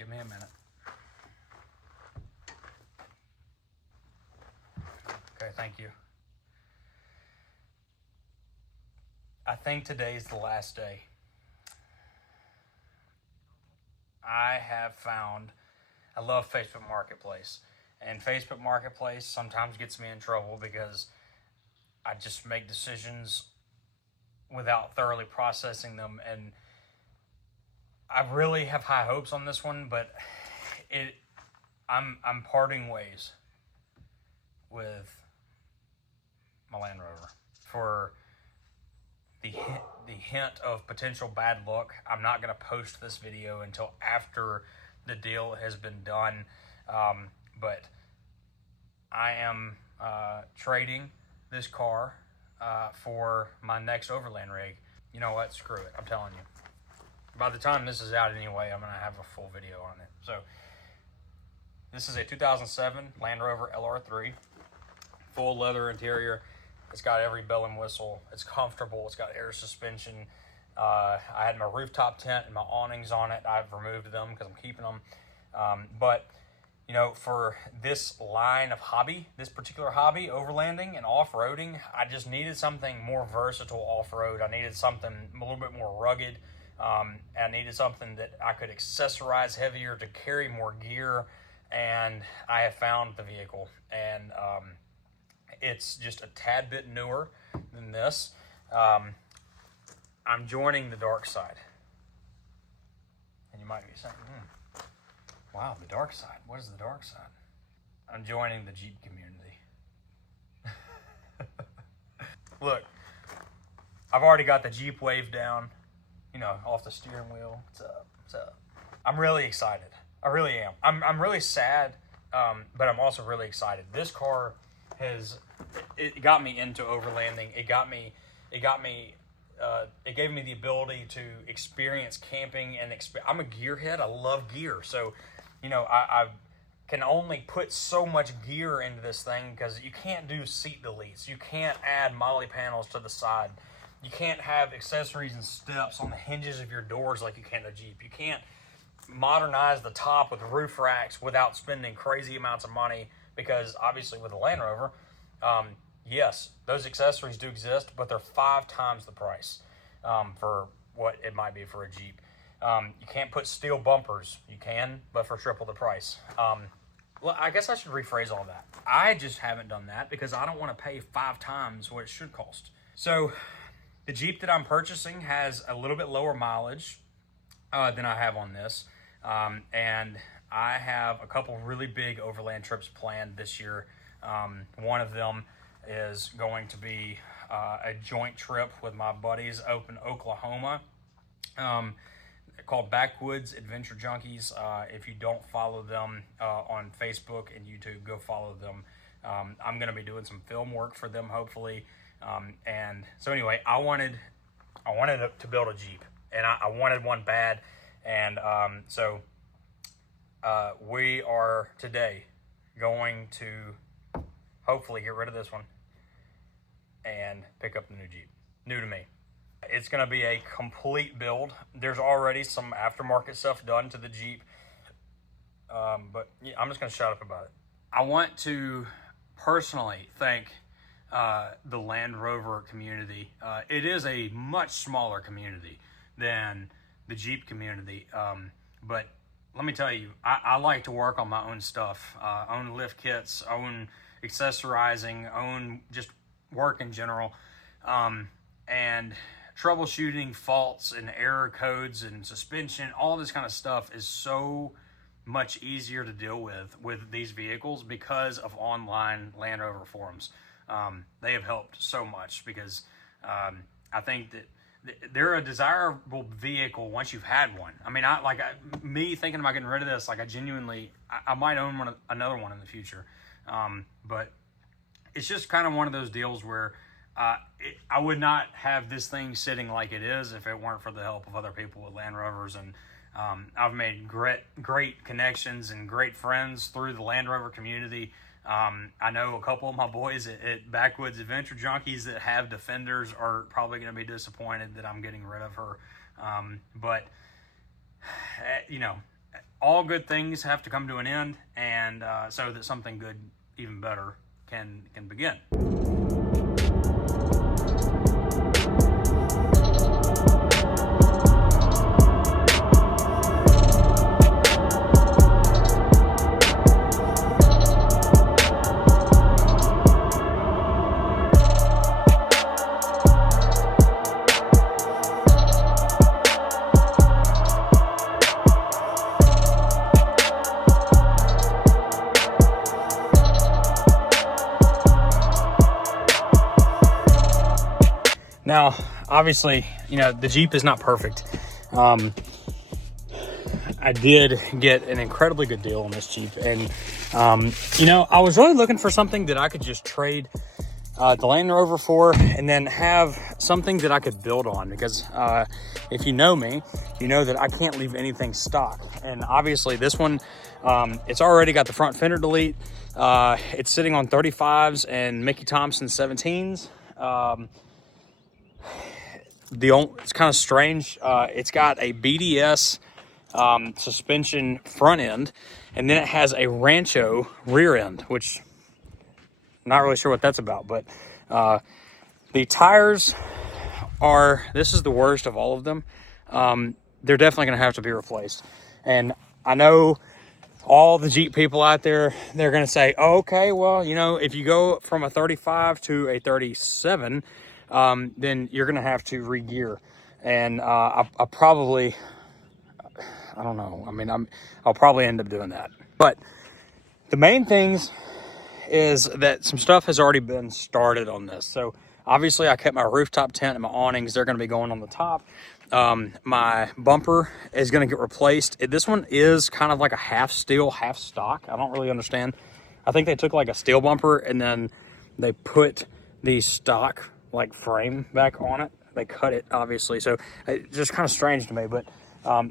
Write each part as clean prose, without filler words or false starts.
give me a minute. Okay, thank you. I think today's the last day. I have found, I love Facebook Marketplace. And Facebook Marketplace sometimes gets me in trouble because I just make decisions without thoroughly processing them. And I really have high hopes on this one, but I'm parting ways with my Land Rover for the hint of potential bad luck. I'm not going to post this video until after the deal has been done, but I am trading this car for my next Overland rig. You know what? Screw it. I'm telling you. By the time this is out anyway, I'm going to have a full video on it. So this is a 2007 Land Rover LR3, full leather interior. It's got every bell and whistle. It's comfortable. It's got air suspension. I had my rooftop tent and my awnings on it. I've removed them because I'm keeping them. But, you know, for this line of hobby, this particular hobby, overlanding and off-roading, I just needed something more versatile off-road. I needed something a little bit more rugged. I needed something that I could accessorize heavier to carry more gear. And I have found the vehicle. And it's just a tad bit newer than this. I'm joining the dark side. And you might be saying, wow, the dark side. What is the dark side? I'm joining the Jeep community. Look, I've already got the Jeep wave down, you know, off the steering wheel. What's up? What's up? I'm really excited. I really am. I'm really sad, but I'm also really excited. This car it got me into overlanding. It gave me the ability to experience camping and I'm a gearhead. I love gear. So, you know, I can only put so much gear into this thing because you can't do seat deletes. You can't add molly panels to the side. You can't have accessories and steps on the hinges of your doors like you can a Jeep. You can't modernize the top with roof racks without spending crazy amounts of money, because obviously with a Land Rover, yes, those accessories do exist, but they're 5 times the price for what it might be for a Jeep. You can't put steel bumpers. You can, but for triple the price. Well, I guess I should rephrase all that. I just haven't done that because I don't want to pay 5 times what it should cost. So the Jeep that I'm purchasing has a little bit lower mileage than I have on this. And I have a couple really big overland trips planned this year. One of them is going to be a joint trip with my buddies up in Oklahoma, called Backwoods Adventure Junkies. If you don't follow them on Facebook and YouTube, go follow them. I'm going to be doing some film work for them, hopefully. And so anyway, I wanted to build a Jeep, and I wanted one bad. And so we are today going to hopefully get rid of this one and pick up the new Jeep. New to me. It's going to be a complete build. There's already some aftermarket stuff done to the Jeep, but yeah, I'm just going to shut up about it. I want to personally thank the Land Rover community. It is a much smaller community than the Jeep community, but let me tell you, I like to work on my own stuff, own lift kits, own accessorizing, own just work in general, and troubleshooting faults and error codes and suspension, all this kind of stuff is so much easier to deal with these vehicles because of online Land Rover forums. They have helped so much because I think that they're a desirable vehicle once you've had one. I mean, me thinking about getting rid of this, like I might own another one in the future. But it's just kind of one of those deals where I would not have this thing sitting like it is if it weren't for the help of other people with Land Rovers. And I've made great connections and great friends through the Land Rover community. I know a couple of my boys at Backwoods Adventure Junkies that have Defenders are probably going to be disappointed that I'm getting rid of her. But, you know, all good things have to come to an end, and so that something good, even better, can begin. Now, obviously, you know, the Jeep is not perfect. I did get an incredibly good deal on this Jeep. And, you know, I was really looking for something that I could just trade the Land Rover for, and then have something that I could build on. Because if you know me, you know that I can't leave anything stock. And obviously this one, it's already got the front fender delete. It's sitting on 35s and Mickey Thompson 17s. It's kind of strange. It's got a BDS suspension front end, and then it has a Rancho rear end, which I'm not really sure what that's about. But the tires this is the worst of all of them. They're definitely going to have to be replaced. And I know all the Jeep people out there, they're going to say, oh, okay, well, you know, if you go from a 35 to a 37, then you're going to have to re-gear. And I don't know. I mean, I'll probably end up doing that. But the main things is that some stuff has already been started on this. So obviously I kept my rooftop tent and my awnings. They're going to be going on the top. My bumper is going to get replaced. This one is kind of like a half steel, half stock. I don't really understand. I think they took like a steel bumper and then they put the stock like frame back on it. They cut it, obviously, so it's just kind of strange to me. But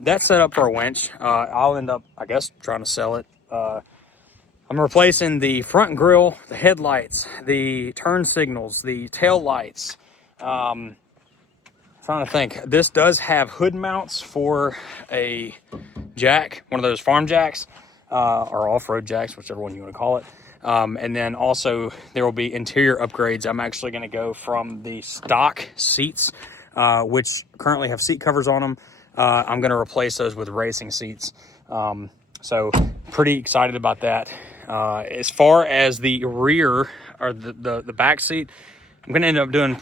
that's set up for a winch. I'll end up, I guess, trying to sell it. I'm replacing the front grille, the headlights, the turn signals, the tail lights. Trying to think. This does have hood mounts for a jack, one of those farm jacks, or off-road jacks, whichever one you want to call it. And then also there will be interior upgrades. I'm actually going to go from the stock seats, which currently have seat covers on them. I'm going to replace those with racing seats. So pretty excited about that. As far as the rear or the back seat, I'm going to end up doing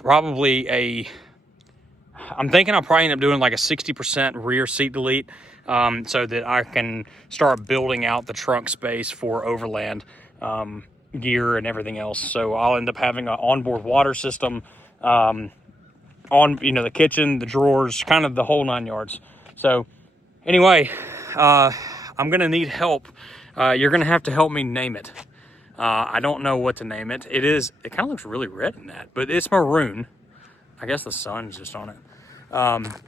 I'm thinking I'll probably end up doing like a 60% rear seat delete, so that I can start building out the trunk space for Overland gear and everything else. So I'll end up having an onboard water system, on, you know, the kitchen, the drawers, kind of the whole 9 yards. So anyway, I'm gonna need help. You're gonna have to help me name it. I don't know what to name it. It kind of looks really red in that, but it's maroon. I guess the sun's just on it.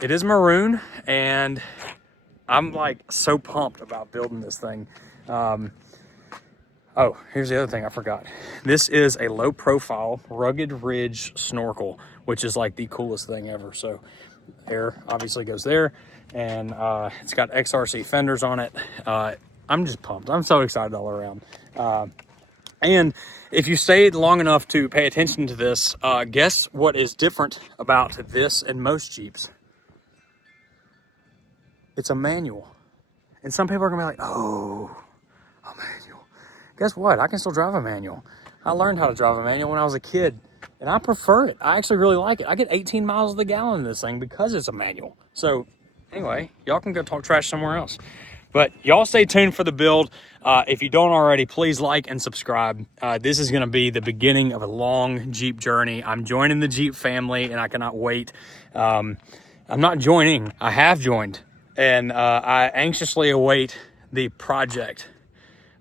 It is maroon, and I'm like so pumped about building this thing. Oh, here's the other thing I forgot. This is a low profile Rugged Ridge snorkel, which is like the coolest thing ever. So air obviously goes there, and it's got XRC fenders on it. I'm just pumped. I'm so excited all around. And if you stayed long enough to pay attention to this, guess what is different about this and most Jeeps? It's a manual. And some people are gonna be like, oh, a manual. Guess what? I can still drive a manual. I learned how to drive a manual when I was a kid, and I prefer it. I actually really like it. I get 18 miles to the gallon in this thing because it's a manual. So anyway, y'all can go talk trash somewhere else. But y'all stay tuned for the build. If you don't already, please like and subscribe. This is going to be the beginning of a long Jeep journey. I'm joining the Jeep family, and I cannot wait. I'm not joining. I have joined, and I anxiously await the project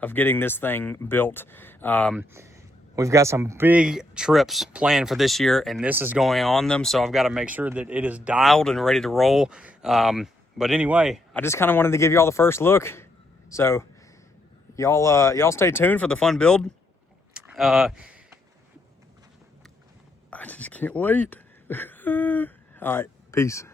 of getting this thing built. We've got some big trips planned for this year, and this is going on them, so I've got to make sure that it is dialed and ready to roll. But anyway, I just kind of wanted to give y'all the first look. So y'all stay tuned for the fun build. I just can't wait. All right, peace.